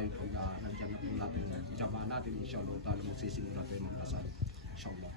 tayo pag nandiyan na po natin, jama natin, inshallah tayo magsisimula tayo magdasal. Inshallah.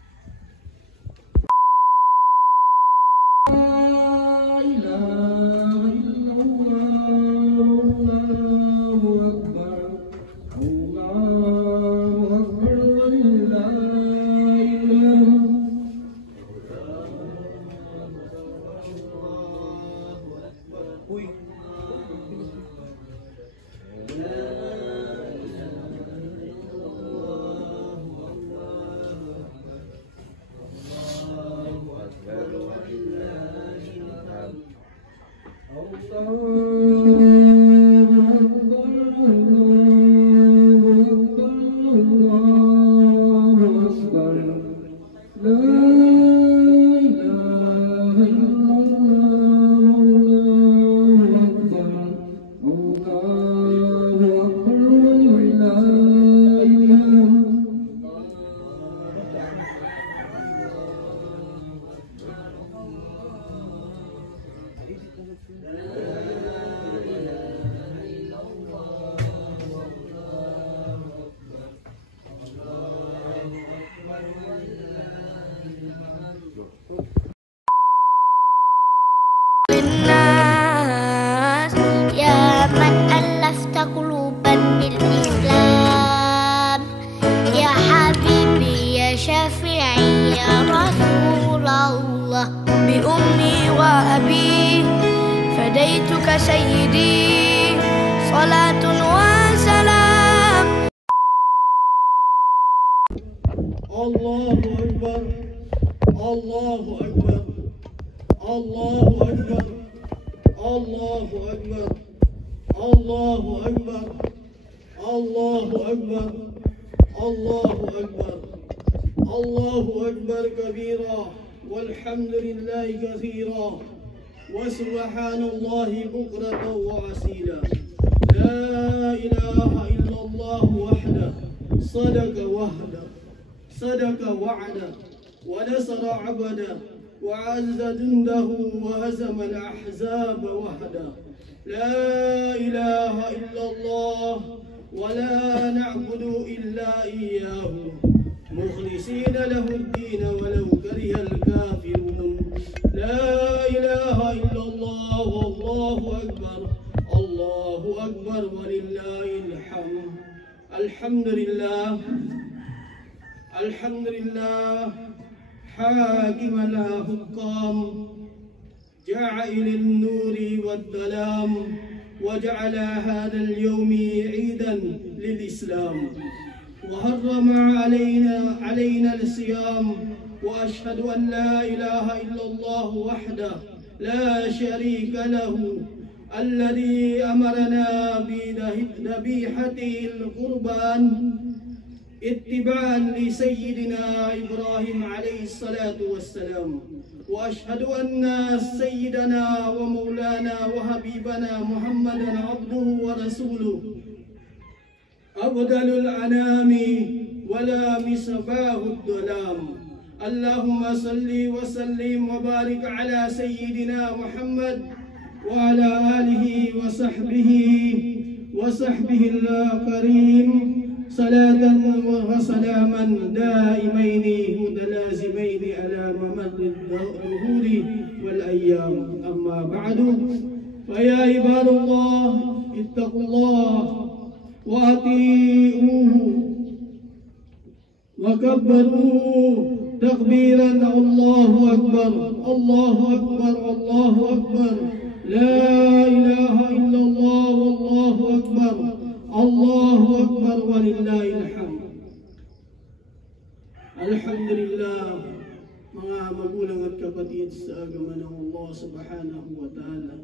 بأمي وأبي فديتك سيدي صلاة وسلام. الله أكبر الله أكبر الله أكبر الله أكبر الله أكبر الله أكبر الله أكبر الله أكبر كبيرا والحمد لله كثيرا وسبحان الله بكرة وأصيلا. لا إله إلا الله وحده صدق وحده صدق وعده ونصر عبده وعز جنده وهزم الأحزاب وحده. لا إله إلا الله ولا نعبد إلا إياه مخلصين له الدين ولو كره الكافرون. لا إله إلا الله والله أكبر الله أكبر ولله الحمد. الحمد لله الحمد لله حاكم الحكام جاعل النور والظلام وجعل هذا اليوم عيدا للإسلام وحرم علينا الصيام. وأشهد أن لا إله إلا الله وحده لا شريك له الذي أمرنا بذبيحة القربان اتباعا لسيدنا إبراهيم عليه الصلاة والسلام. وأشهد أن سيدنا ومولانا وحبيبنا محمدا عبده ورسوله أفضل الأنام ولا مصباح الظلام. اللهم صل وسلم وبارك على سيدنا محمد وعلى آله وصحبه الكريم صلاة وسلاما دائمين متلازمين على ممر الدهور والأيام. أما بعد فيا عباد الله اتقوا الله وأطيعوه وكبروه تكبيرا. الله أكبر الله أكبر الله أكبر. لا إله إلا الله والله أكبر الله أكبر ولله الحمد. Alhamdulillah, mga magulang at kapatid sa agama ng Allah subhanahu wa ta'ala.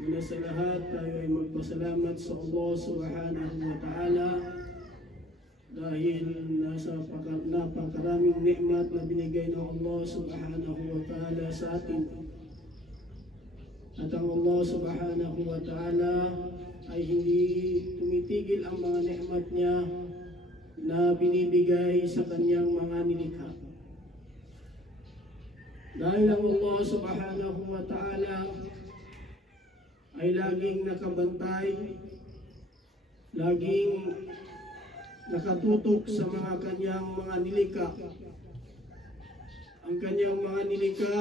Una sa lahat, tayo ay magpasalamat sa Allah subhanahu wa ta'ala dahil nasa napakaraming nikmat na binigay ng Allah subhanahu wa ta'ala sa atin. At ang Allah subhanahu wa ta'ala ay hindi tumitigil ang mga nikmat niya na binibigay sa kanyang mga nilikha. Dahil ang Allah subhanahu wa ta'ala ay laging nakabantay laging nakatutok sa mga kanyang mga nilikha. Ang kanyang mga nilikha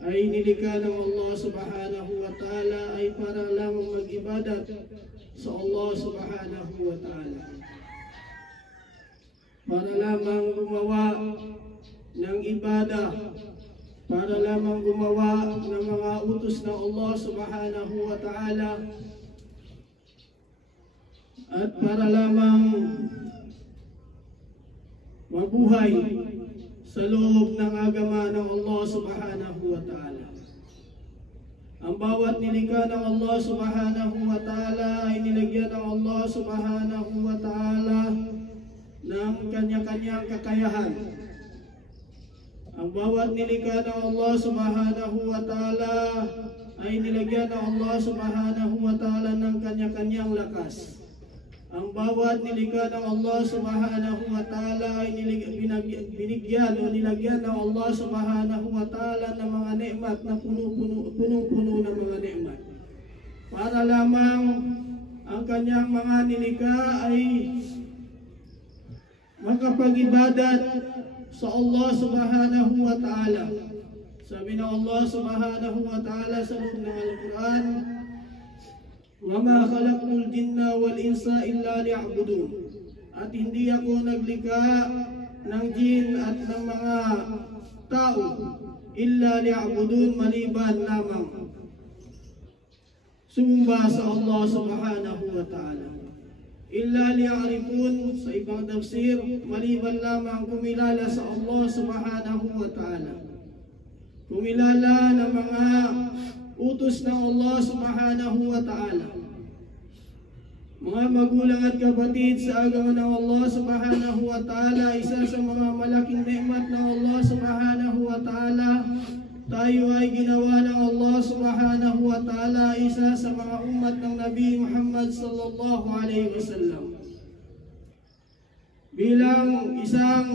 ay nilikha ng Allah subhanahu wa ta'ala ay para lamang mag-ibadat sa Allah subhanahu wa ta'ala. Para lamang gumawa ng ibadah, para lamang gumawa ng mga utos ng Allah subhanahu wa ta'ala, at para lamang mabuhay sa loob ng agama ng Allah subhanahu wa ta'ala. Ang bawat nilikha ng Allah subhanahu wa ta'ala ay nilagyan ng Allah subhanahu wa ta'ala ng kanya-kanyang kakayahan. Ang bawat nilikha ng Allah subhanahu wa ta'ala ay nilagyan ng Allah subhanahu wa ta'ala ng kanya-kanyang lakas. Ang bawat nilikha ng Allah subhanahu wa ta'ala ay binigyan o nilagyan ng Allah subhanahu wa ta'ala ng mga nikmat na punong-puno ng mga nikmat. Para lamang ang kanyang mga nilikha ay makapag-ibadat sa Allah subhanahu wa ta'ala. Sabi ng Allah subhanahu wa ta'ala sa loob ng Al-Quran, وَمَا خَلَقْتُ الْجِنَّ وَالْإِنسَ إِلَّا لِيَعْبُدُونَ. At hindi ako naglikha ng jin at ng mga tao illa li'abudun, maliban lamang sumamba sa Allah subhanahu wa ta'ala. Illa li'arifun, sa ibang tafsir, maliban lamang kumilala sa Allah subhanahu wa ta'ala. Kumilala ng mga utos ng Allah subhanahu wa ta'ala. Mga magulang at kapatid, sa agama ng Allah subhanahu wa ta'ala, isa sa mga malaking nikmat ng Allah subhanahu wa ta'ala, tayo ay ginawa ng Allah subhanahu wa ta'ala isa sa mga umat ng Nabi Muhammad sallallahu alaihi wasallam. Bilang isang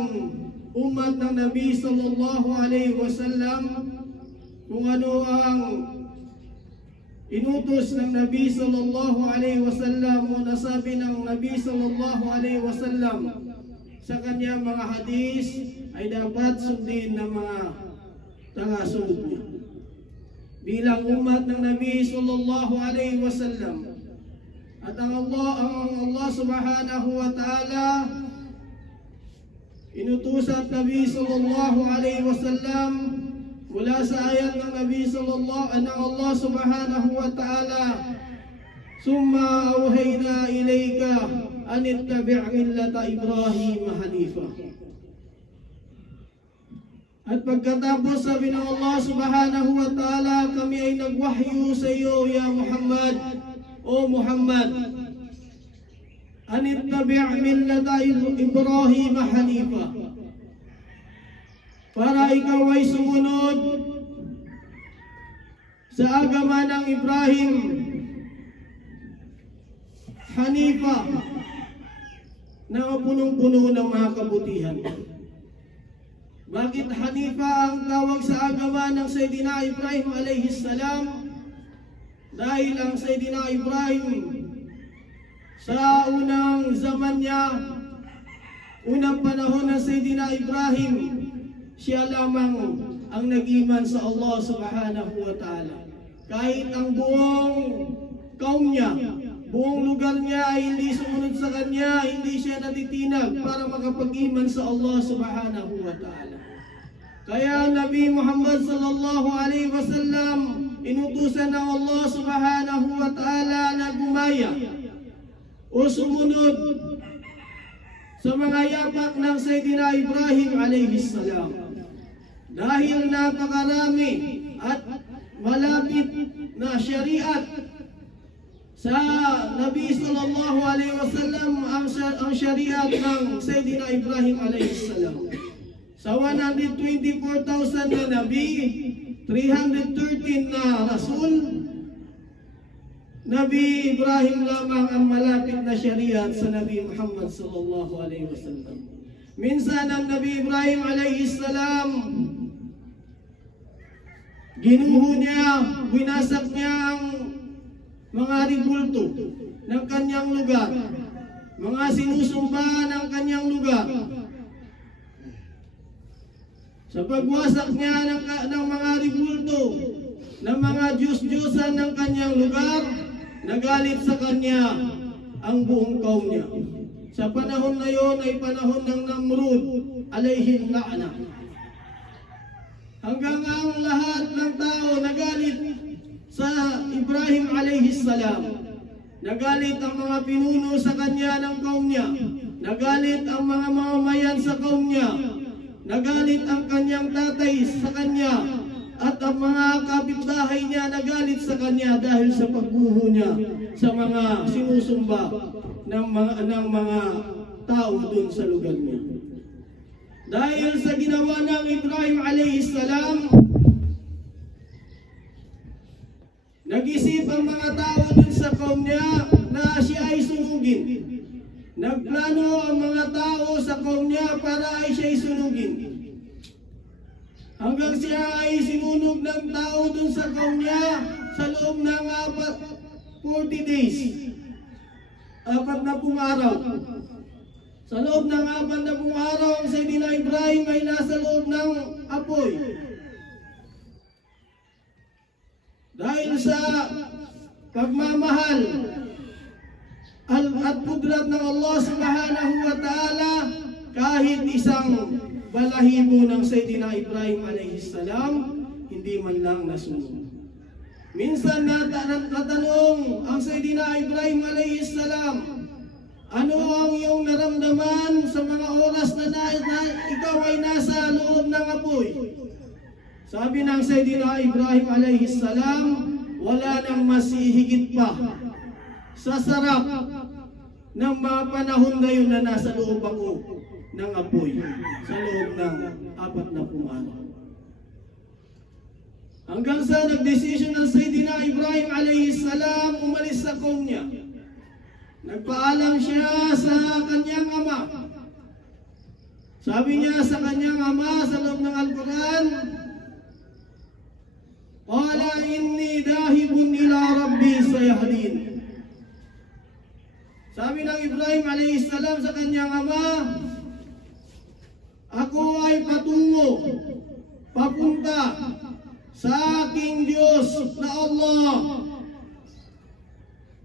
umat ng Nabi sallallahu alaihi wasallam, kung ano ang inutos ng Nabi sallallahu alaihi wasallam o nasabi ng Nabi sallallahu alaihi wasallam sa kanyang mga hadis ay dapat sundin ng mga tangasunod niya. Bilang umat ng Nabi sallallahu alaihi wasallam, at ang Allah subhanahu wa ta'ala inutusan Nabi sallallahu alaihi wasallam mula sa ayat ng Nabi ng Allah subhanahu wa ta'ala, summa awhayna ilayka an ittabi' millata Ibrahim hanifa. At pagkatapos sabi ng Allah subhanahu wa ta'ala, kami ay nagwahyu sa iyo ya Muhammad, o Muhammad, an ittabi' millata Ibrahim hanifa, para ikaw ay sumunod sa agama ng Ibrahim hanifa, na punong-puno ng mga kabutihan. Bakit hanifa ang tawag sa agama ng Sayyidina Ibrahim alayhi salam? Dahil ang Sayyidina Ibrahim sa unang zaman niya, unang panahon ng Sayyidina Ibrahim, siya lamang ang nag-iman sa Allah subhanahu wa ta'ala. Kahit ang buong kaum niya, buong lugar niya ay hindi sumunod sa kanya, hindi siya natitinag para makapag-iman sa Allah subhanahu wa ta'ala. Kaya Nabi Muhammad sallallahu alaihi wasallam, inutusan ng Allah subhanahu wa ta'ala na gumaya o sumunod sa mga yapak ng Sayyidina Ibrahim alayhi salam. Dahil napakarami at malapit na syariat sa Nabi sallallahu alaihi wasallam, ang syariat ng Sayyidina Ibrahim alayhi salam. Sa 124,000 na Nabi, 313 na Rasul, Nabi Ibrahim lamang ang malapit na syariat sa Nabi Muhammad sallallahu alaihi wasallam. Minsan ang Nabi Ibrahim alayhi salam, ginuho niya, winasak niya ang mga ribulto ng kanyang lugar, mga sinusumba ng kanyang lugar. Sa pagwasak niya ng mga ribulto, ng mga Diyos-Diyosan ng kanyang lugar, nagalit sa kanya ang buong kaum niya. Sa panahon na yon ay panahon ng Namrud, alayhi la'na. Hanggang ang lahat ng tao nagalit sa Ibrahim alayhi salam. Nagalit ang mga pinuno sa kanya ng kaum niya. Nagalit ang mga mamamayan sa kaum niya. Nagalit ang kanyang tatay sa kanya. At ang mga kapitbahay niya nagalit sa kanya dahil sa pagbuho niya sa mga sinusumba ng mga tao doon sa lugar niya. Dahil sa ginawa ng Ibrahim alayhi salam, nag-isip ang mga tao doon sa kaum niya na siya ay sunugin. Nagplano ang mga tao sa kaum niya para ay siya ay sunugin. Hanggang siya ay sinunog ng tao doon sa kaum niya sa loob ng 40 days. 40 araw. Sa loob ng 40 araw, ang Sayyidina Ibrahim ay nasa loob ng apoy. Dahil sa pagmamahal at pudrat ng Allah subhanahu wa ta'ala, kahit isang balahibo ng Sayyidina Ibrahim alayhi salam, hindi man lang nasunog. Minsan natanong ang Sayyidina Ibrahim alayhi salam, ano ang iyong naramdaman sa mga oras na ikaw ay nasa loob ng apoy? Sabi ng Sayyidina Ibrahim alayhi salam, wala nang masihigit pa sa sarap ng mga panahon na yun na nasa loob ako ng apoy sa loob ng 40 araw. Hanggang sa nagdesisyon ng Sayyidina Ibrahim alayhi salam umalis sa kaum niya. Nagpaalam siya sa kanyang ama. Sabi niya sa kanyang ama sa loob ng Al-Quran, qala inni dahibun ila rabbi sayahdin. Sabi ng Ibrahim alayhi salam sa kanyang ama, ako ay patungo, papunta sa aking Diyos na Allah.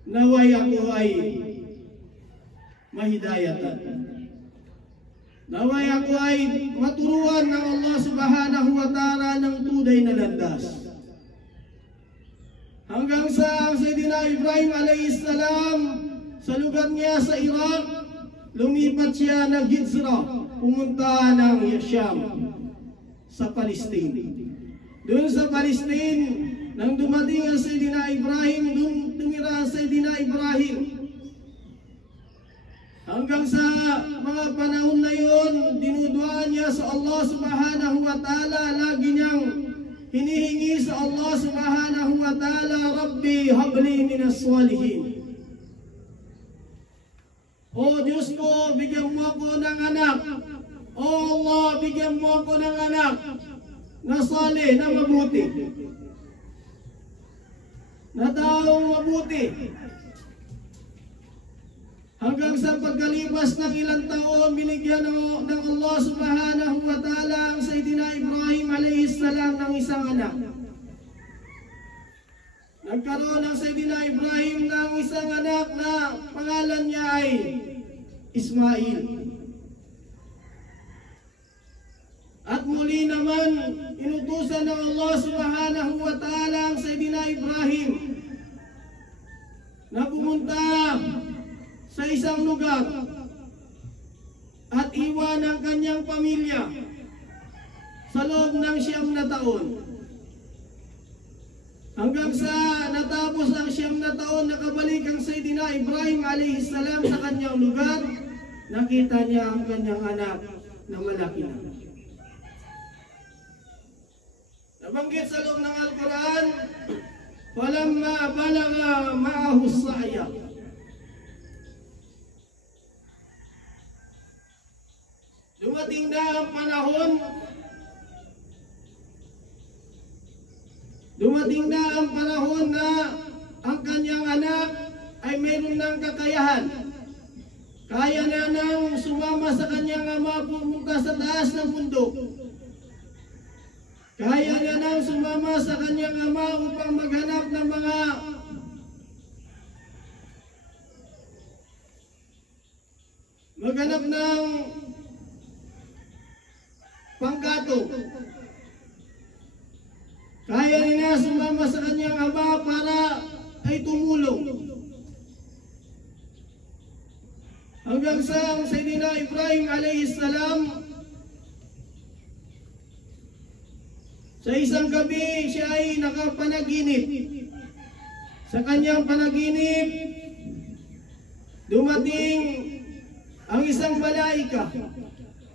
Naway ako ay mahidayatan. Naway ako ay maturuan ng Allah subhanahu wa ta'ala ng tunay na landas. Hanggang sa Sayyidina Ibrahim alayhi salam sa lugar niya sa Iraq, lumipat siya ng hijra, pumunta ng Sham sa Palestine. Doon sa Palestine, nang dumating ang Sayyidina Ibrahim, doon tumira ang Sayyidina Ibrahim. Hanggang sa mga panahon na yun, dinuduan niya sa Allah subhanahu wa ta'ala, lagi niyang hinihingi sa Allah subhanahu wa ta'ala, Rabbi habli minas salihin. O Diyos ko, bigyan mo ako ng anak. O Allah, bigyan mo ako ng anak na salih, na mabuti, na taong mabuti. Hanggang sa pagkalipas ng ilang taon, binigyan ng Allah subhanahu wa ta'ala ang Sayyidina Ibrahim alayhi salam ng isang anak. Nagkaroon ng Sayyidina Ibrahim ng isang anak na pangalan niya ay Ismail. At muli naman, inutusan ng Allah subhanahu wa ta'ala ang Sayyidina Ibrahim na pumunta sa isang lugar at iwan ang kanyang pamilya sa loob ng 9 taon. Hanggang sa natapos ang 9 taon, nakabalik ang Sayyidina Ibrahim alayhi salam sa kanyang lugar, nakita niya ang kanyang anak na malaki na. Nabanggit sa loob ng Al-Quran, falamma balagha ma'ahu as-sa'ya. Dumating na ang panahon, ang kanyang anak ay mayroon ng kakayahan. Kaya na nang sumama sa kanyang ama pumunta sa taas ng bundok. Kaya na nang sumama sa kanyang ama upang maghanap ng mga panggatong. Kaya niya sumama sa kanyang ama para ay tumulong. Hanggang sa ang Sayyidina Ibrahim alayhis salam, sa isang gabi siya ay nakapanaginip. Sa kanyang panaginip, dumating ang isang malaika.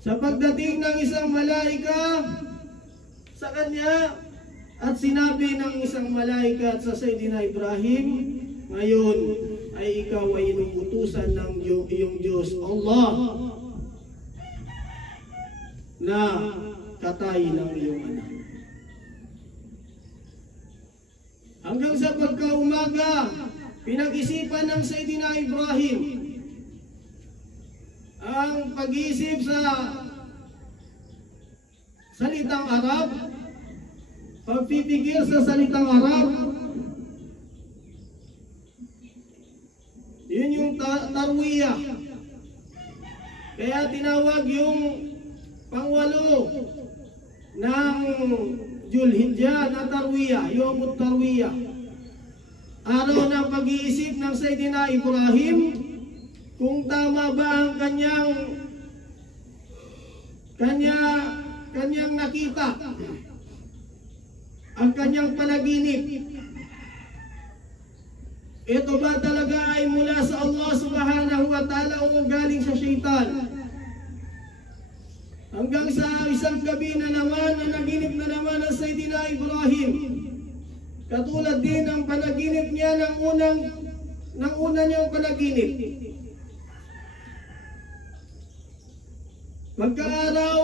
Sa pagdating ng isang malaika sa kanya, at sinabi ng isang malaika sa Sayyidina Ibrahim, ngayon ay ikaw ay inuutusan ng iyong Diyos Allah na katayin ng iyong anak. Hanggang sa pagkaumaga, pinag-isipan ng Sayyidina Ibrahim ang pag-iisip sa salitang Arab, pagpipigil sa salitang Arab. Yun yung tarwiyah. Kaya tinawag yung pangwalo ng Julhijjah na tarwiyah, Yawmut Tarwiyah. Araw ng pag-iisip ng Sayyidina Ibrahim kung tama ba ang kanyang nakita, ang kanyang panaginip. Ito ba talaga ay mula sa Allah subhanahu wa ta'ala o galing sa syaitan? Hanggang sa isang gabi na naman, na naginip na naman ang Sayyidina Ibrahim. Katulad din ang panaginip niya ng una niyang panaginip. Pagkaaraw,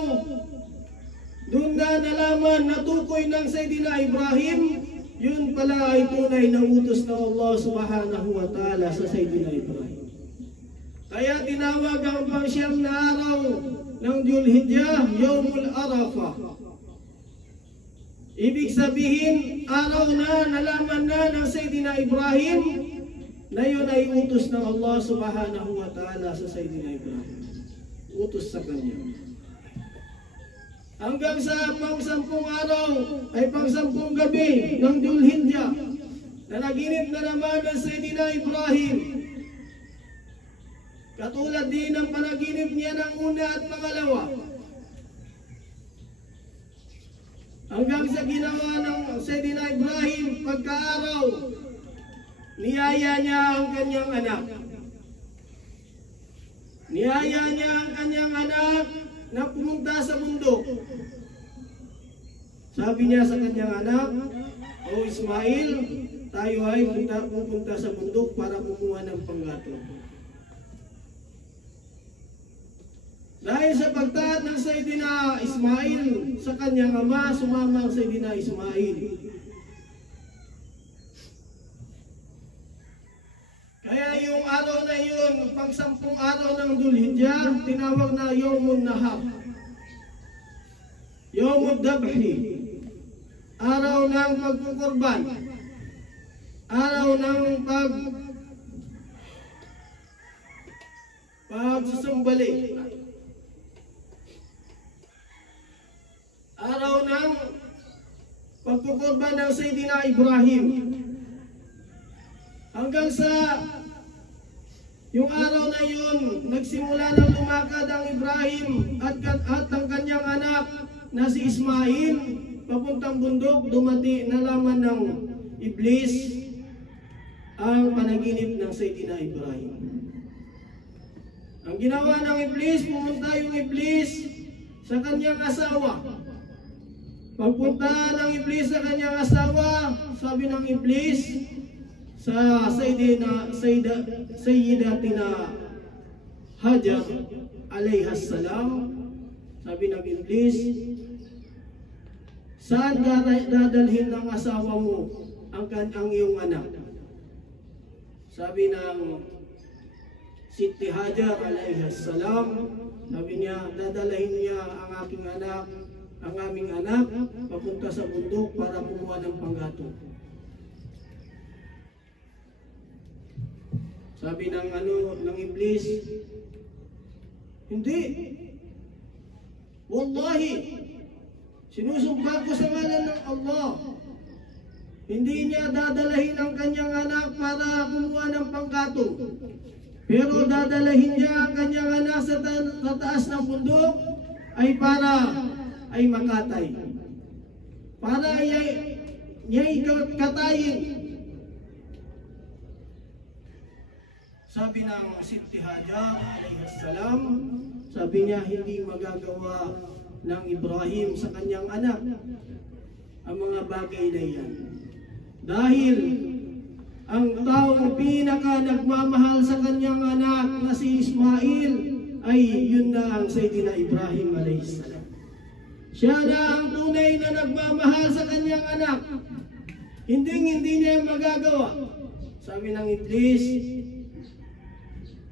doon na nalaman, natukoy ng Sayyidina Ibrahim, yun pala ay tunay na utos ng Allah subhanahu wa ta'ala sa Sayyidina Ibrahim. Kaya tinawag ang pangsyam na araw ng Julhijjah, Yawmul Arafah. Ibig sabihin, araw na nalaman na ng Sayyidina Ibrahim na yun ay utos ng Allah subhanahu wa ta'ala sa Sayyidina Ibrahim. Utos sa kanya. Hanggang sa pang-sampung araw ay pang-sampung gabi ng Julhijjah, na naginip na naman ng Sayyidina Ibrahim. Katulad din ng panaginip niya ng una at pangalawa. Hanggang sa ginawa ng Sayyidina Ibrahim pagkaaraw, niyaya niya ang kanyang anak. Niyaya niya ang kanyang anak na pumunta sa bundok. Sabi niya sa kanyang anak, O Ismail, tayo ay pupunta sa bundok para kumuha ng panggatong. Dahil sa pagtaat ng Sayyidina Ismail sa kanyang ama, sumama ang Sayyidina Ismail. Kaya yung araw na yun, pang-sampung araw ng Julhijjah, tinawag na Yawmun Nahar, Yawmud Dabhi, araw ng pagkukurban, araw ng pagsusumbali, araw ng pagkukurban ng Sayyidina Ibrahim. Hanggang sa yung araw na yun, nagsimula ng lumakad ang Ibrahim at ang kanyang anak na si Ismail papuntang bundok. Nalaman ng Iblis ang panaginip ng Sayyidina Ibrahim. Ang ginawa ng Iblis, pumunta yung Iblis sa kanyang asawa. Pagpunta ng Iblis sa kanyang asawa, sabi ng Iblis sa Sayyidatina Hajar alayhas salam, sabi ng Iblis, saan dadalhin ng asawa mo ang iyong anak? Sabi ng Siti Hajar alayhis salam, sabi niya, dadalahin niya ang aking anak, ang aming anak, papunta sa bundok para kumuha ng panggatong. Sabi ng Iblis, hindi. Wallahi, sinusumpa ko sa ngalan ng Allah, hindi niya dadalahin ang kanyang anak para kumuha ng panggatong. Pero dadalahin niya ang kanyang anak sa taas ng bundok ay para ay makatay. Para niya katayin. Sabi ng Siti Hajar alayhis salam, sabi niya hindi magagawa ng Ibrahim sa kanyang anak ang mga bagay na yan. Dahil ang taong pinaka nagmamahal sa kanyang anak na si Ismail ay yun na ang Sayyidina Ibrahim alayhis salam. Siya na ang tunay na nagmamahal sa kanyang anak. Hindi niya magagawa. Sabi ng Iblis,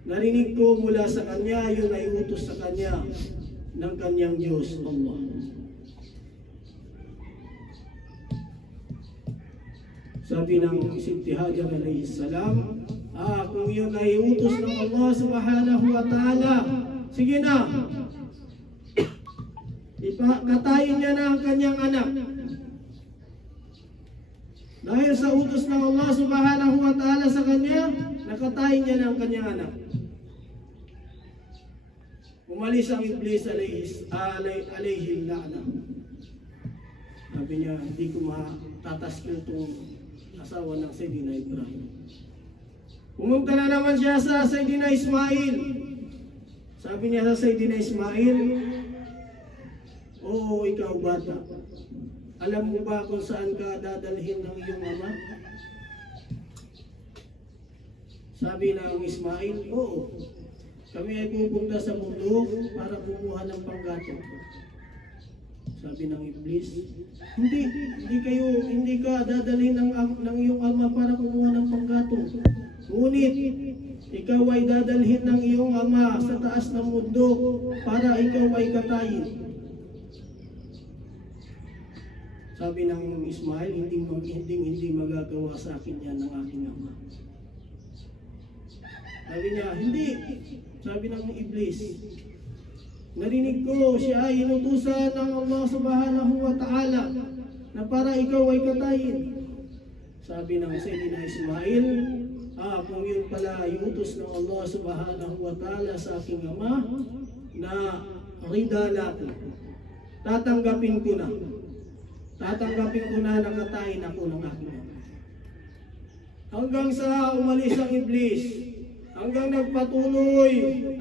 narinig ko mula sa kanya, yun ay utos sa kanya ng kanyang Diyos, Allah. Sabi ng Siti Hajar alayhis salam, kung yun ay utos ng Allah subhanahu wa ta'ala, sige na, katayin niya na ang kanyang anak. Dahil sa utos ng Allah subhanahu wa ta'ala sa kanya, nakatayin niya na ang kanyang anak. Umalis ang Iblis alayhi la'na. Sabi niya, hindi ko matataskil itong asawa ng Sayyidina Ibrahim. Pumunta na naman siya sa Sayyidina Ismail. Sabi niya sa Sayyidina Ismail, oo, ikaw bata, alam mo ba kung saan ka dadalhin ng iyong ama? Sabi ng Ismail, oo, kami ay pupunta sa bundok para kumuha ng panggatong. Sabi ng Iblis, hindi ka dadalhin ng iyong ama para kumuha ng panggatong. Ngunit, ikaw ay dadalhin ng iyong ama sa taas ng bundok para ikaw ay katayin. Sabi ng Ismail, hindi magagawa sa akin yan ng aking ama. Sabi niya, hindi. Sabi ng Iblis, narinig ko siya ay inutusan ng Allah subhanahu wa ta'ala na para ikaw ay katayin. Sabi ng Sayyidina Ismail, kung yun pala ay utos ng Allah subhanahu wa ta'ala sa aking ama, na ridala ko, tatanggapin ko na. Tatanggapin ko na nakatayin ako ng aking ama. Hanggang sa umalis ang Iblis, hanggang nagpatuloy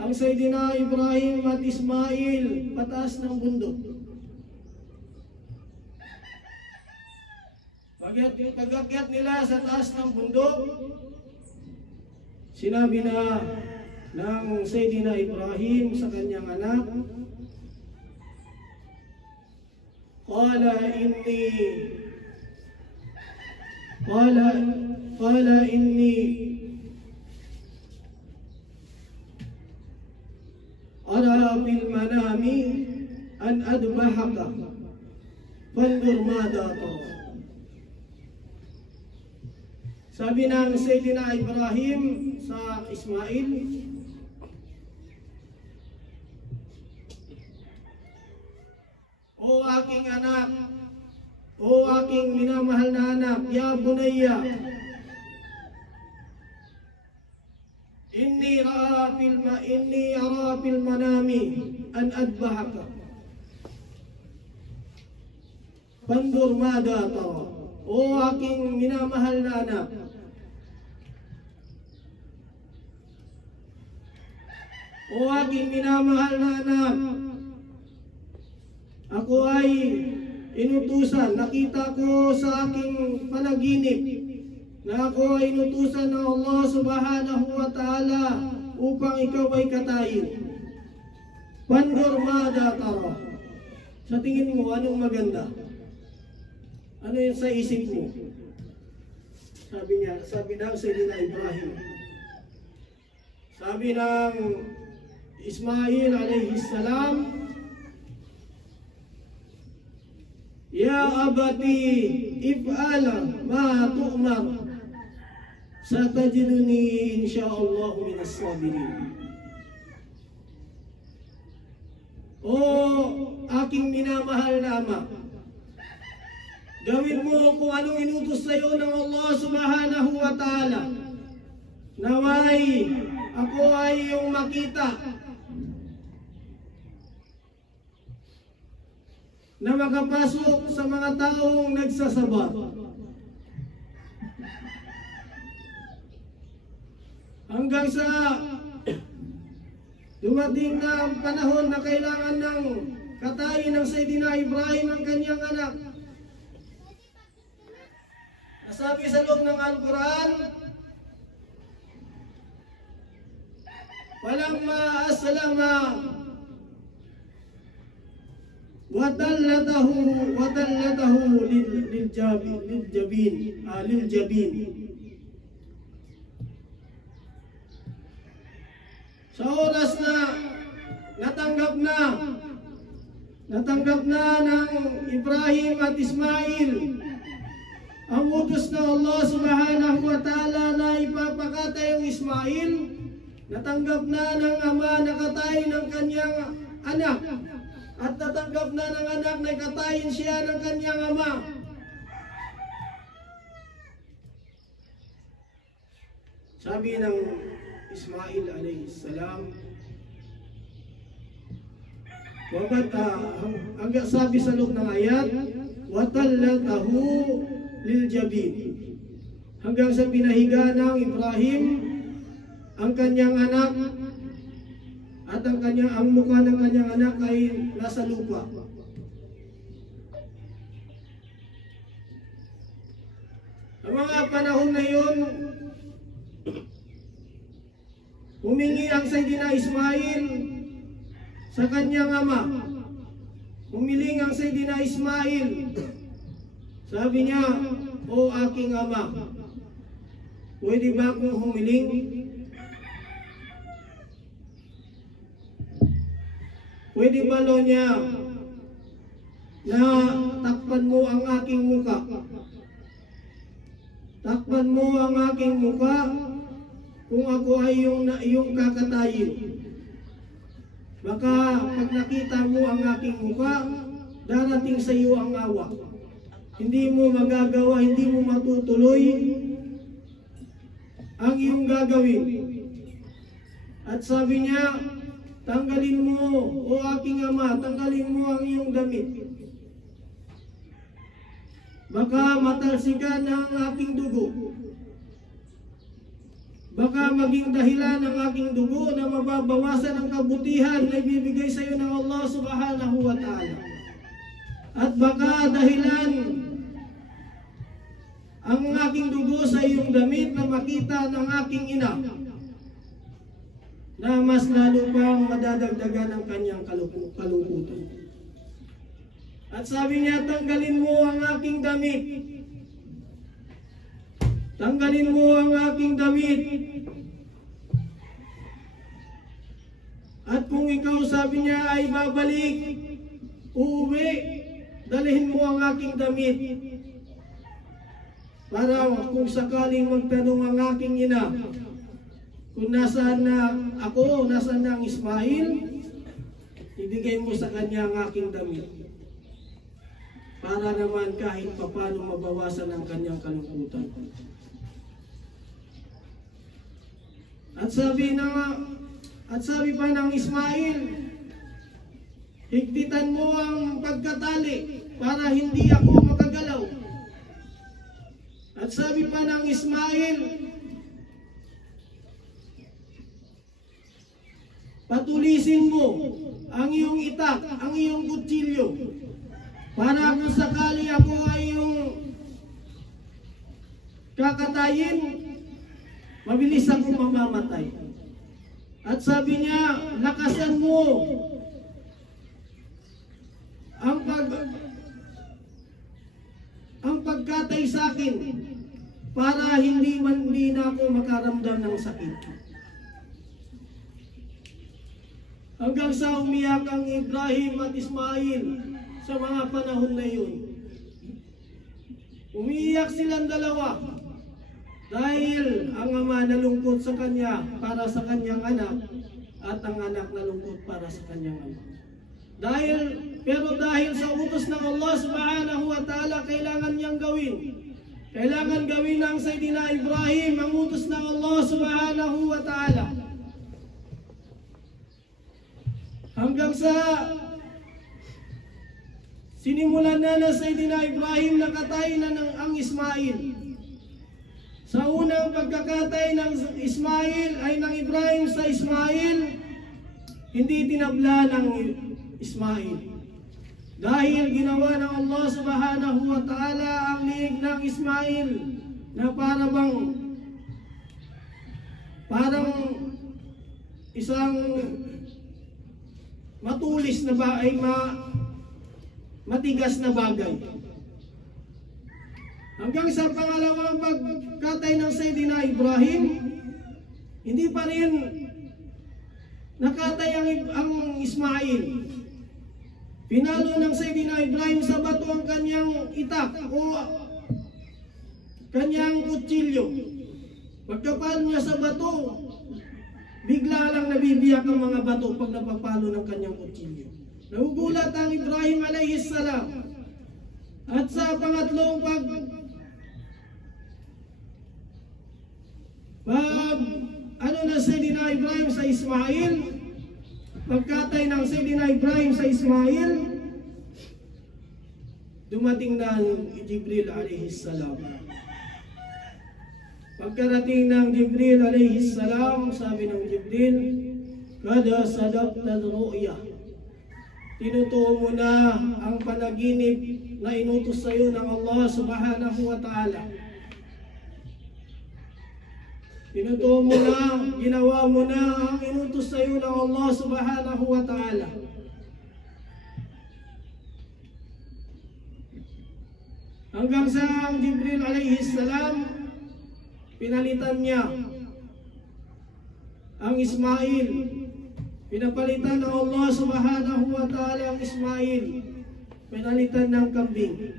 ang Sayyidina Ibrahim at Ismail pataas ng bundok. Pag-akyat nila sa taas ng bundok, sinabi na ng Sayyidina Ibrahim sa kanyang anak, Qala inni ara bil manami an adbahaka fanzur madha tara. Sabi ng Sayyidina Ibrahim sa Ismail, o aking anak, o aking minamahal na anak, ya bunayya, inni ara fil manami an adbahaka fanzur madha tara. O aking minamahal na anak, o aking minamahal na anak, ako ay inutusan, nakita ko sa aking panaginip na ako ay inutusan ng Allah subhanahu wa ta'ala upang ikaw ay katayin. Pandur madha tara. Sa tingin mo, anong maganda? Ano yung sa isip mo? Sabi ng Sayyidina Ibrahim. Sabi ng Ismail alayhi salam, Ya abati if'al ma tu'mar satajiduni insyaallah minas sabirin. O aking minamahal na ama, gawin mo kung anong inutos sa iyo ng Allah subhanahu wa ta'ala. Naway ako ay iyong makita na makapasok sa mga taong nagsasaba. Hanggang sa dumating na ang panahon na kailangan ng katayin ng Sayyidina Ibrahim ang kanyang anak. Nasabi sa loob ng Al-Quran, Walamma aslama watallatahu liljabin. Sa oras na natanggap na ng Ibrahim at Ismail ang utos ng Allah subhanahu wa ta'ala na ipapakatay ang Ismail, natanggap na ng ama na katayin ng kanyang anak, at natanggap na ng anak na katayin siya ng kanyang ama. Sabi ng Ismail alayhi salam, hanggang sabi sa loob ng ayat, watallatahu liljabin, hanggang sa pinahiga ng Ibrahim ang kanyang anak, at ang mukha ng kanyang anak ay nasa lupa. Ang mga panahon na yun, humingi ang Sayyidina Ismail sa kanyang ama. Humiling ang Sayyidina Ismail. Sabi niya, O aking ama, pwede ba akong humiling? Pwede ba lo niya na takpan mo ang aking muka? Takpan mo ang aking muka kung ako ay iyong kakatayin. Baka pag nakita mo ang aking muka, darating sa iyo ang awa. Hindi mo magagawa, hindi mo matutuloy ang iyong gagawin. At sabi niya, tanggalin mo, o aking ama, tanggalin mo ang iyong damit. Baka matalsikan ang aking dugo. Baka maging dahilan ng aking dugo na mababawasan ang kabutihan na ibibigay sa iyo ng Allah subhanahu wa ta'ala. At baka dahilan ang aking dugo sa iyong damit na makita ng aking ina, na mas lalo pang madadagdagan ang kanyang kalungkutan. At sabi niya, tanggalin mo ang aking damit. Tanggalin mo ang aking damit. At kung ikaw, sabi niya, ay babalik, uuwi, dalhin mo ang aking damit. Para kung sakaling magtanong ang aking ina, kung nasaan na ako, nasaan na ang Ismail, ibigay mo sa kanya ang aking damit. Para naman kahit papano mabawasan ang kanyang kalungkutan. At sabi pa ng Ismail, higpitan mo ang pagkatali para hindi ako makagalaw. At sabi pa ng Ismail, patulisin mo ang iyong itak, ang iyong kutsilyo, para kung sakali ako ay yung kakatayin, mabilis akong mamamatay. At sabi niya, lakasan mo ang pagkatay sa akin para hindi na ako makaramdam ng sakit. Hanggang sa umiyak ang Ibrahim at Ismail sa mga panahon na yun. Umiiyak silang dalawa dahil ang ama nalungkot sa kanya para sa kanyang anak at ang anak nalungkot para sa kanyang ama. Pero dahil sa utos ng Allah subhanahu wa ta'ala, kailangan niyang gawin. Kailangan gawin ng Sayyidina Ibrahim ang utos ng Allah subhanahu wa ta'ala. Hanggang sa sinimulan na ng Sayyidina Ibrahim na katayin na ang Ismail. Sa unang pagkakatay ng Ismail ay ng Ibrahim sa Ismail, hindi tinabla ng Ismail. Dahil ginawa ng Allah subhanahu wa ta'ala ang liig ng Ismail na parang isang matulis na matigas na bagay. Hanggang sa pangalawang pagkatay ng Sayyidina Ibrahim, hindi pa rin nakatay ang Ismail. Pinalo ng Sayyidina Ibrahim sa bato ang kanyang itak o kanyang kutsilyo. Pagkapalo niya sa bato, bigla lang nabibiyak ang mga bato pag napapalo ng kanyang kutsilyo. Nagugulat ang Ibrahim alayhis salam. At sa pangatlong na Sayyidina Ibrahim sa Ismail, pagkatay ng Sayyidina Ibrahim sa Ismail, dumating na Jibril alayhis salam. Pagkarating ng Jibril alayhis salam, sabi ng Jibril, kada sadaqta al-ru'ya, tinutuo mo na ang panaginip na inutos sa iyo ng Allah subhanahu wa ta'ala. Tinutuo mo na, ginawa mo na ang inutos sa iyo ng Allah subhanahu wa ta'ala. Hanggang sa ang Jibril alayhis salam, pinalitan niya ang Ismail. Pinapalitan ng Allah subhanahu wa ta'ala ang Ismail. Pinalitan ng kambing.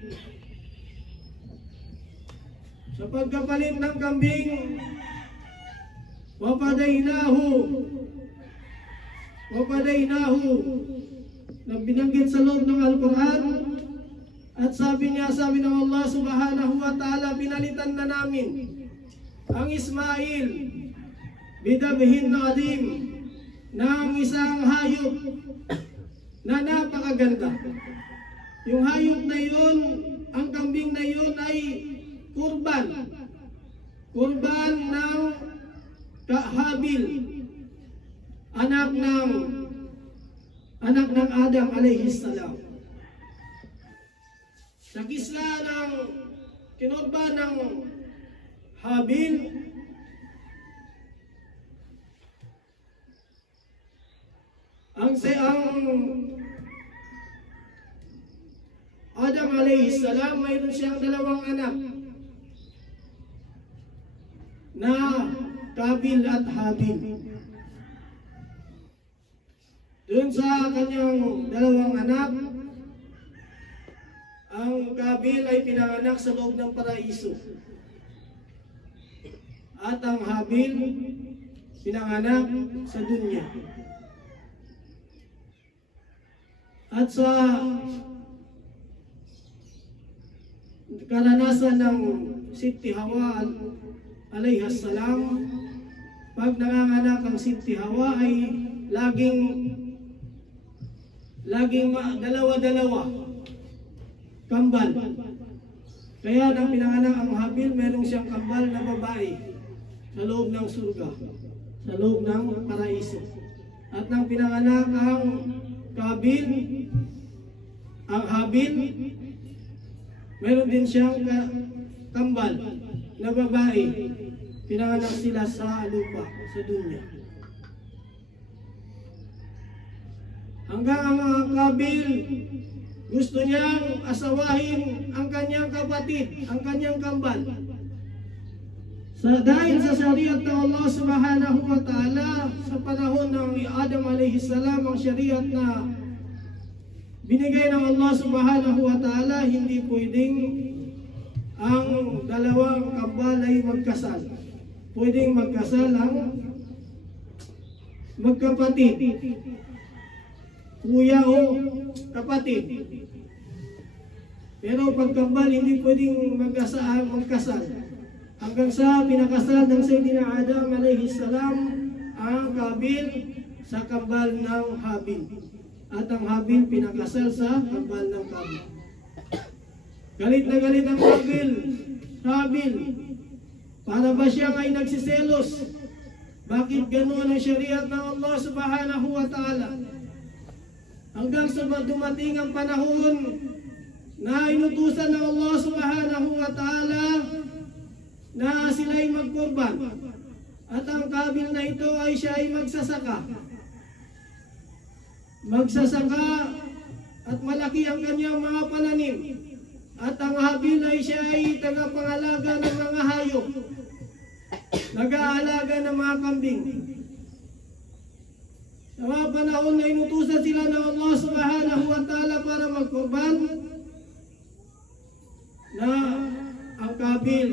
Sa pagkapalit ng kambing, wapadaynahu na binanggit sa loob ng Al-Quran. At sabi ng Allah subhanahu wa ta'ala, pinalitan na namin ang Ismail bidabhin adim ng isang hayop na napakaganda. Yung hayop na yun, ang kambing na yun ay kurban ng Habil, anak ng Adam alayhis salam. Sa kisla ng kinurban ng Habil, ang Adam alayhis salam, mayroon siyang dalawang anak na Kabil at Habil. Doon sa kanyang dalawang anak, ang Kabil ay pinanganak sa loob ng paraiso. At ang Habil pinanganak sa dunya. At sa karanasan ng Siti Hawa alayhas salam, pag nanganganak ang Siti Hawa ay laging dalawa-dalawa kambal. Kaya nang pinanganak ang Habil, meron siyang kambal na babae sa loob ng surga, sa loob ng paraiso. At nang pinanganak ang Kabil, ang Habil, meron din siyang kambal na babae. Pinanganak sila sa lupa, sa dunya. Hanggang ang Kabil, gusto niyang asawahin ang kanyang kapatid, ang kanyang kambal. Dahil sa syariat ng Allah subhanahu wa ta'ala, sa panahon ng Adam alayhi salam, ang syariat na binigay ng Allah subhanahu wa ta'ala, hindi pwedeng ang dalawang kambal ay magkasal. Pwedeng magkasal ang magkapatid, kuya o kapatid. Pero pag kambal, hindi pwedeng magkasal. Hanggang sa pinakasal ng Sayyidina Adam alayhi salam ang Kabil sa kambal ng Habil. At ang Habil pinakasal sa kambal ng Kabil. Galit na galit ang Habil. Para ba siya ay nagsiselos? Bakit ganoon ang syariat ng Allah subhanahu wa ta'ala? Hanggang sa dumating ang panahon na inutusan ng Allah subhanahu wa ta'ala na sila'y magkurban. At ang Kabil na ito ay siya ay magsasaka. At malaki ang kanyang mga pananim. At ang Habil ay siya ay tagapangalaga ng mga hayop. Nag-aalaga ng mga kambing. Sa mga panahon na inutusan sila ng Allah subhanahu wa ta'ala para magkurban, na ang Kabil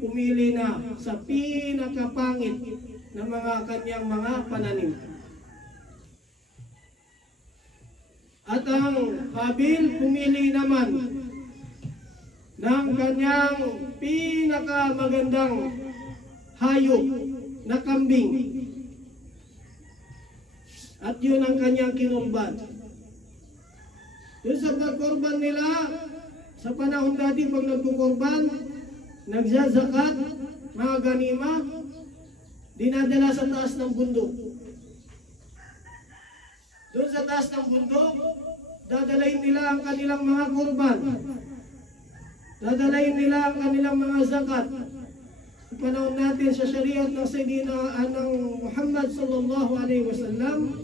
pumili na sa pinakapangit ng mga kanyang mga pananim. At ang Habil pumili naman ng kanyang pinakamagandang hayop na kambing. At yun ang kanyang kinurban. Yun sa pagkurban nila, sa panahon dati pag nagkukurban, nagzazakat, mga ganima, dinadala sa taas ng bundok. Doon sa taas ng bundok, dadalayin nila ang kanilang mga kurban. Dadalayin nila ang kanilang mga zakat. Sa panahon natin sa syariat ng Sayyidina Muhammad sallallahu alaihi wasallam,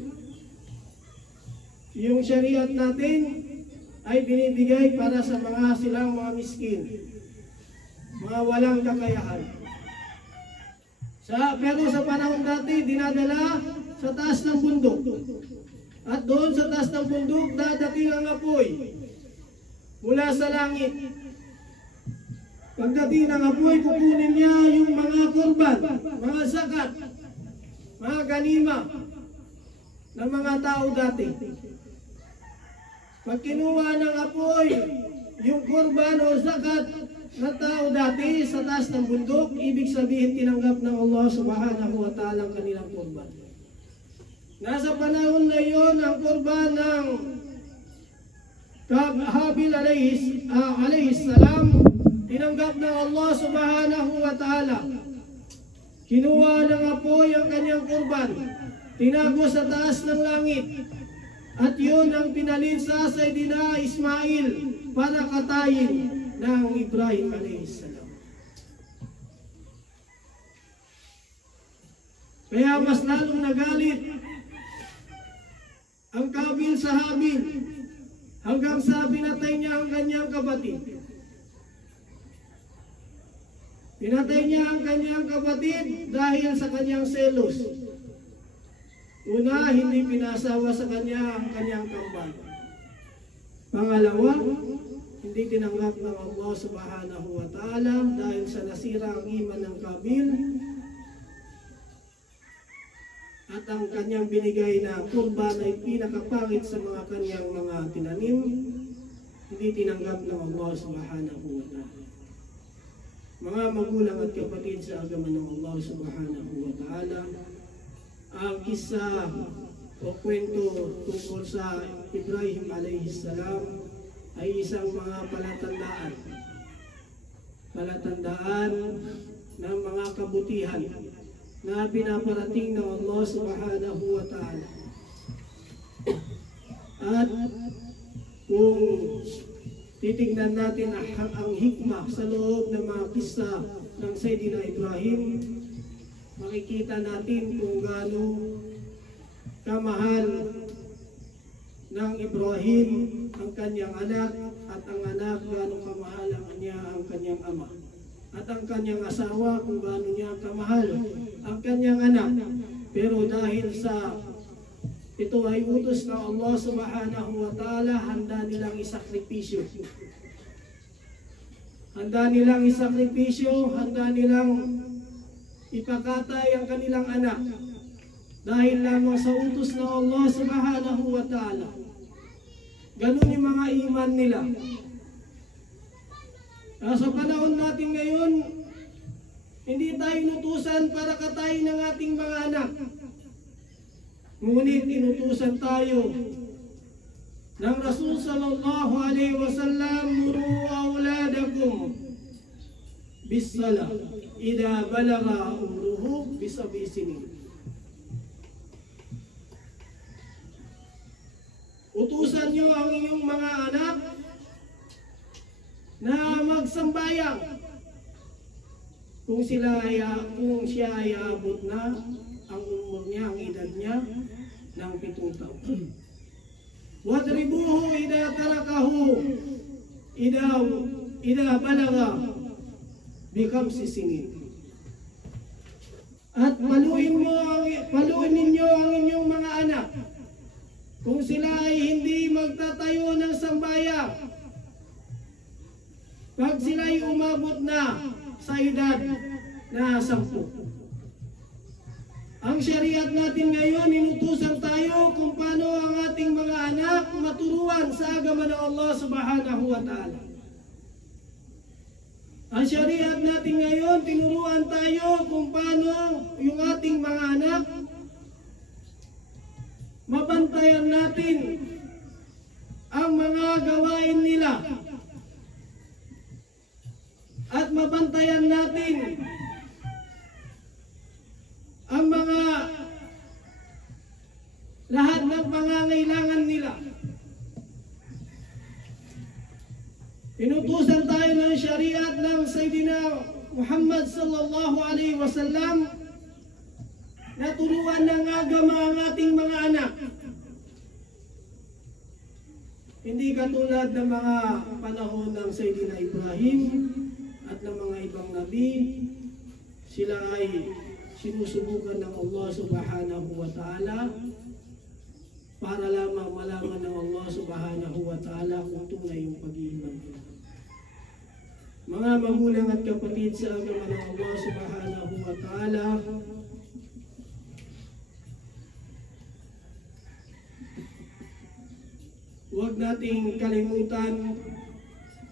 yung syariat natin ay binibigay para sa silang mga miskin, mga walang kakayahan. Pero sa panahon dati, dinadala sa taas ng bundok. At doon sa taas ng bundok, dadating ang apoy mula sa langit. Pagdating ng apoy, kukunin niya yung mga kurban, mga zakat, mga ganima ng mga tao dati. Pag kinuha ng apoy yung kurban o zakat na tao dati sa taas ng bundok, ibig sabihin tinanggap ng Allah subhanahu wa ta'ala ang kanilang kurban. Nasa panahon na yon, ang kurban ng Habil alayhi salam, tinanggap ng Allah subhanahu wa ta'ala. Kinuha ng apoy ang kanyang kurban, tinago sa taas ng langit. At yun ang pinalin sa Sayyidina Ismail para katayin ng Ibrahim alayhi salam. Kaya mas lalong nagalit ang Kabil sa Habil hanggang sa pinatay niya ang kanyang kapatid. Pinatay niya ang kanyang kapatid dahil sa kanyang selos. Una, hindi pinasawa sa kanya ang kanyang kambal. Pangalawa, hindi tinanggap ng Allah subhanahu wa ta'ala dahil sa nasira ang iman ng Kabil. At ang kanyang binigay na kurban ay pinakapangit sa mga kanyang mga tinanim. Hindi tinanggap ng Allah subhanahu wa ta'ala. Mga magulang at kapatid sa agama ng Allah subhanahu wa ta'ala, ang kisah o kwento tungkol sa Ibrahim alayhi salam ay isang mga palatandaan ng mga kabutihan na pinaparating ng Allah subhanahu wa ta'ala. At kung titignan natin ang hikmah sa loob ng mga kisah ng Sayyidina Ibrahim, makikita natin kung gaano kamahal ng Ibrahim ang kanyang anak at ang anak gaano kamahal ang kanyang ama. at ang kanyang asawa kung gaano niya kamahal ang kanyang anak. Pero dahil sa ito ay utos ng Allah subhanahu wa ta'ala, handa nilang isakripisyo. Handa nilang isakripisyo, handa nilang ipakatay ang kanilang anak. Dahil lamang sa utos ng Allah subhanahu wa ta'ala. Ganun yung mga iman nila. Sa panahon natin ngayon, hindi tayo inutusan para katayin ng ating mga anak. Ngunit inutusan tayo ng Rasul sallallahu alaihi wasallam, muru auladakum bis-salah idza balagha umruhu bi-sab'i sinin. Utusan niyo ang inyong mga anak na magsambayang kung siya ay abot na ang umur niya, ang edad niya ng 7 taon. Wadribuhu idza tarakahu idza balagha bi 5 sinin. At paluin ninyo ang inyong mga anak kung sila ay hindi magtatayo ng sambayan pag sila ay umabot na sa edad na 10. Ang syariat natin ngayon, inutusan tayo kung paano ang ating mga anak maturuan sa agama ng Allah subhanahu wa ta'ala. Ang syariat natin ngayon, tinuruan tayo kung paano yung ating mga anak mabantayan natin ang mga gawain nila at mabantayan natin ang mga lahat ng pangangailangan nila. Inutusan tayo ng syariat ng Sayyidina Muhammad sallallahu alaihi wasallam na turuan ng agama ang ating mga anak. Hindi katulad ng mga panahon ng Sayyidina Ibrahim at ng mga ibang nabi, sila ay sinusubukan ng Allah subhanahu wa ta'ala para lamang malaman ng Allah subhanahu wa ta'ala kung tunay yung pag-iiman nila. Mga magulang at kapatid sa agama ng Allah subhanahu wa ta'ala, huwag nating kalimutan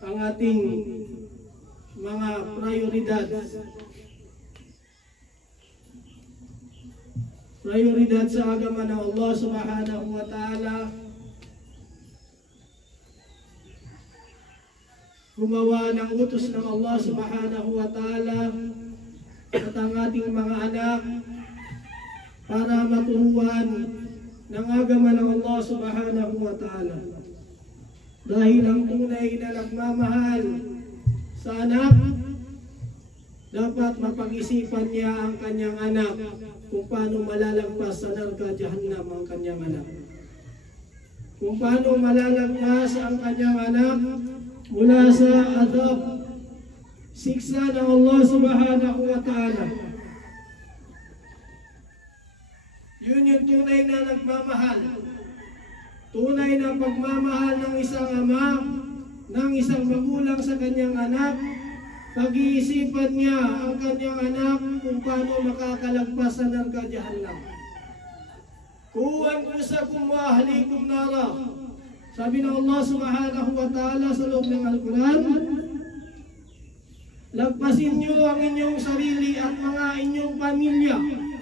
ang ating mga prioridad. Prioridad sa agama ng Allah subhanahu wa ta'ala. Gumawa ng utos ng Allah subhanahu wa ta'ala at ang ating mga anak para maturuan ng agama ng Allah subhanahu wa ta'ala. Dahil ang tunay na nagmamahal sa anak, dapat mapag-isipan niya ang kanyang anak kung paano malalagpas sa narka jahannam ang kanyang anak. Kung paano malalagpas ang kanyang anak mula sa adab, siksa ng Allah subhanahu wa ta'ala. Yun yung tunay na nagmamahal. Tunay na pagmamahal ng isang ama, ng isang magulang sa kanyang anak. Pag-iisipan niya ang kanyang anak kung paano makakalagpas sa narka jahannam. Kuwan usakum wa ahlikum nara. Sabi ng Allah subhanahu wa ta'ala sa loob ng Al-Quran, lagpasin niyo ang inyong sarili at mga inyong pamilya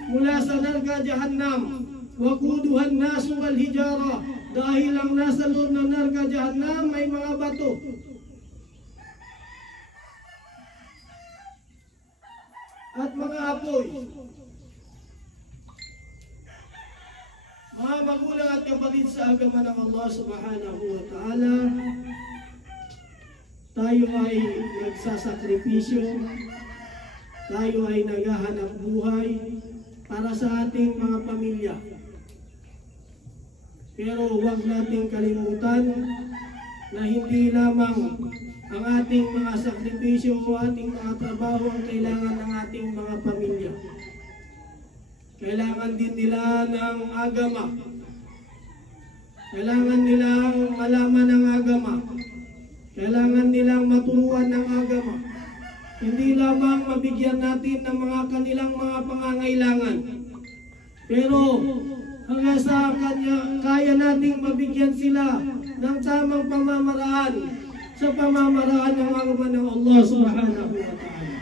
mula sa narka jahannam. Waquduhan nasu wal hijara. Dahil ang nasa loob ng narka jahannam may mga bato at mga apoy. Mga magulang at kapatid sa agama ng Allah subhanahu wa ta'ala, tayo ay nagsasakripisyo, tayo ay naghahanap buhay para sa ating mga pamilya. Pero huwag nating kalimutan na hindi lamang ang ating mga sakripisyo o ating mga trabaho ang kailangan ng ating mga pamilya. Kailangan din nila ng agama. Kailangan nilang malaman ng agama. Kailangan nilang maturuan ng agama. Hindi lamang mabigyan natin ng mga kanilang mga pangangailangan. Pero hanggang sa kaya nating mabigyan sila ng tamang pamamaraan sa pamamaraan ng agama ng Allah subhanahu wa ta'ala.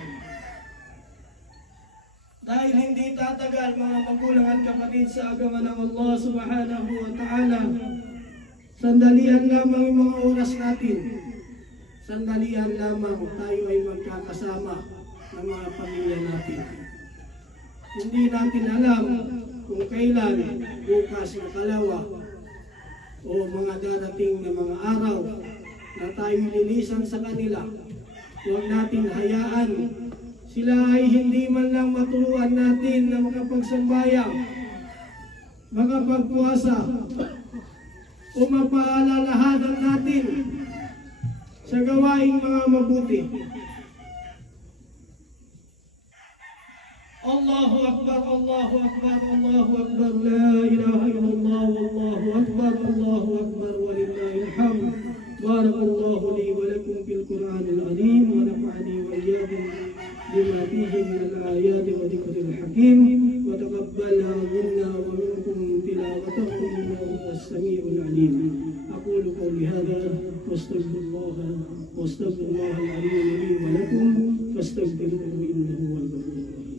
Dahil hindi tatagal mga magulang at kapatid sa agama ng Allah subhanahu wa ta'ala, sandalian lamang yung mga oras natin. Sandalian lamang tayo ay magkakasama ng mga pamilya natin. Hindi natin alam kung kailan, bukas, makalawa, o mga darating na mga araw na tayo lilisan sa kanila. Huwag natin hayaan sila ay hindi man lang maturuan natin na makapagsambayang, makapagpuasa, o mapaalalahanan natin sa gawaing mga mabuti. Allahu Akbar, Allahu Akbar, Allahu Akbar, la ilaha illallah, wallahu Akbar, Allahu Akbar, walillahil hamd. Barakallahu li wa lakum fil Qur'anil azim wa nafa'ani wa iyyakum bima fihi min al-ayati wa dhikril hakim wa taqabbalha minna wa minkum tilawatahu innahu as-sami'ul alim. Aqulu qawli hadha wa astaghfirullah al-azim li wa lakum fastaghfiruhu innahu huwal ghafurur rahim.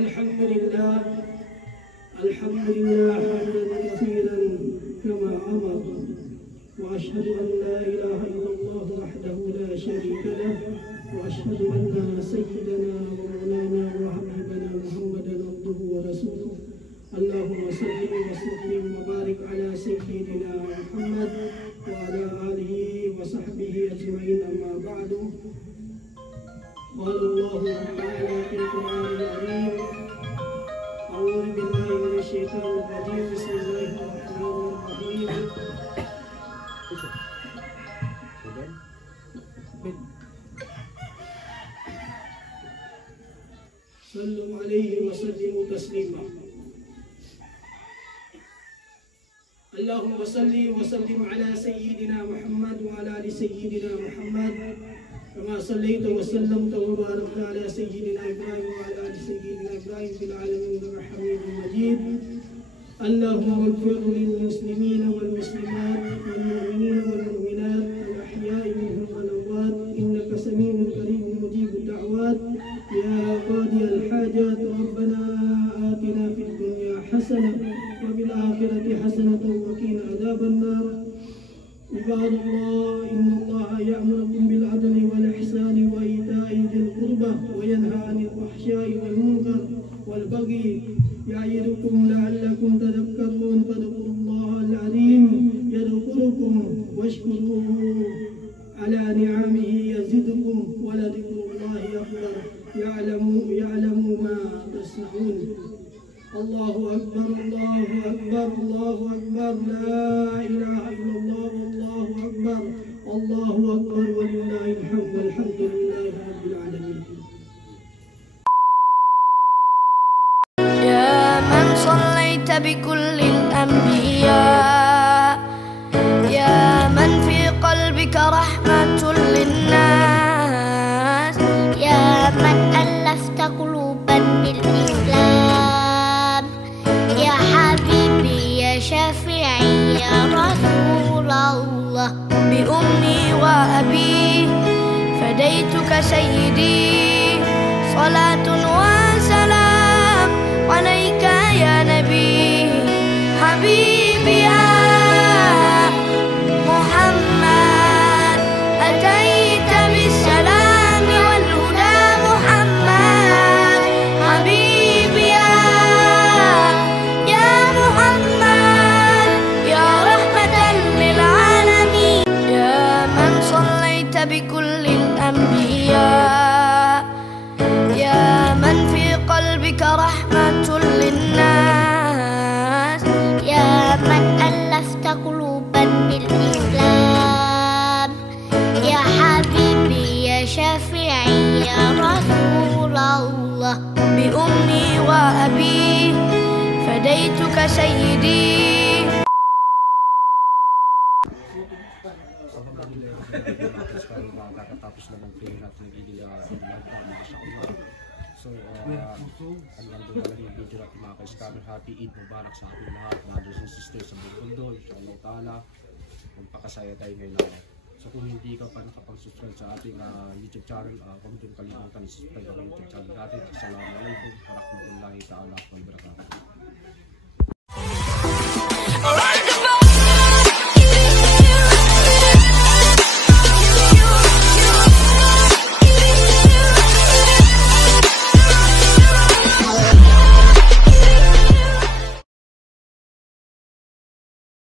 الحمد لله حمدا كثيرا كما أمر وأشهد أن لا إله إلا الله وحده لا شريك له وأشهد أن سيدنا ومولانا وحبيبنا محمدا عبده ورسوله. اللهم صل وسلم وبارك على سيدنا محمد وعلى آله وصحبه أجمعين. أما بعد، قال الله تعالى في القرآن العظيم: أعوذ بالله من الشيطان الرجيم، بسم الله الرحمن الرحيم. صلوا عليه وسلموا تسليما. اللهم صل وسلم على سيدنا محمد وعلى آل سيدنا محمد كما صليت وسلمت وباركت على سيدنا إبراهيم وعلى آل سيدنا إبراهيم في العالمين إنك حميد مجيد. اللهم اغفر للمسلمين والمسلمات والمؤمنين والمؤمنات الأحياء منهم والأموات إنك سميع قريب مجيب الدعوات. يا قاضي الحاجات ربنا آتنا في الدنيا حسنة وفي الآخرة حسنة وقنا عذاب النار. عباد الله، إن الله يأمركم بالعدل والإحسان وإيتاء ذي القربى وينهى عن الفحشاء والمنكر والبغي يعظكم لعلكم تذكرون. فاذكروا الله العظيم يذكركم واشكروه على نعمه يزدكم ولذكر الله أكبر. يعلم ما تصنعون. الله أكبر، الله أكبر، الله أكبر، لا إله إلا الله، والله أكبر، الله أكبر، ولله الحمد، والحمد لله رب العالمين. يا من صليت بكل الأنبياء، يا من في قلبك رحمة للناس، يا من ألفت قلوبا بالإسلام، يا حبيبي يا شفيعي يا رسول الله. بأمي وأبي فديتك سيدي، صلاة وسلام عليك يا نبي حبيبي يا محمد. أتيت بالسلام والهدى محمد حبيبي يا محمد. ناديتك سيدي. Kakatapos na ng prayer natin So, hanggang doon na lang yung video natin mga ka-scammer. Happy Eid Mubarak sa ating lahat, brothers and sisters sa buong mundo. Inshallah ta'ala, magpakasaya tayo ngayon na. So kung hindi ka pa nakapag-subscribe sa ating YouTube channel, huwag din kalimutan i-subscribe ang YouTube channel natin. Assalamualaikum warahmatullahi ta'ala wabarakatuh.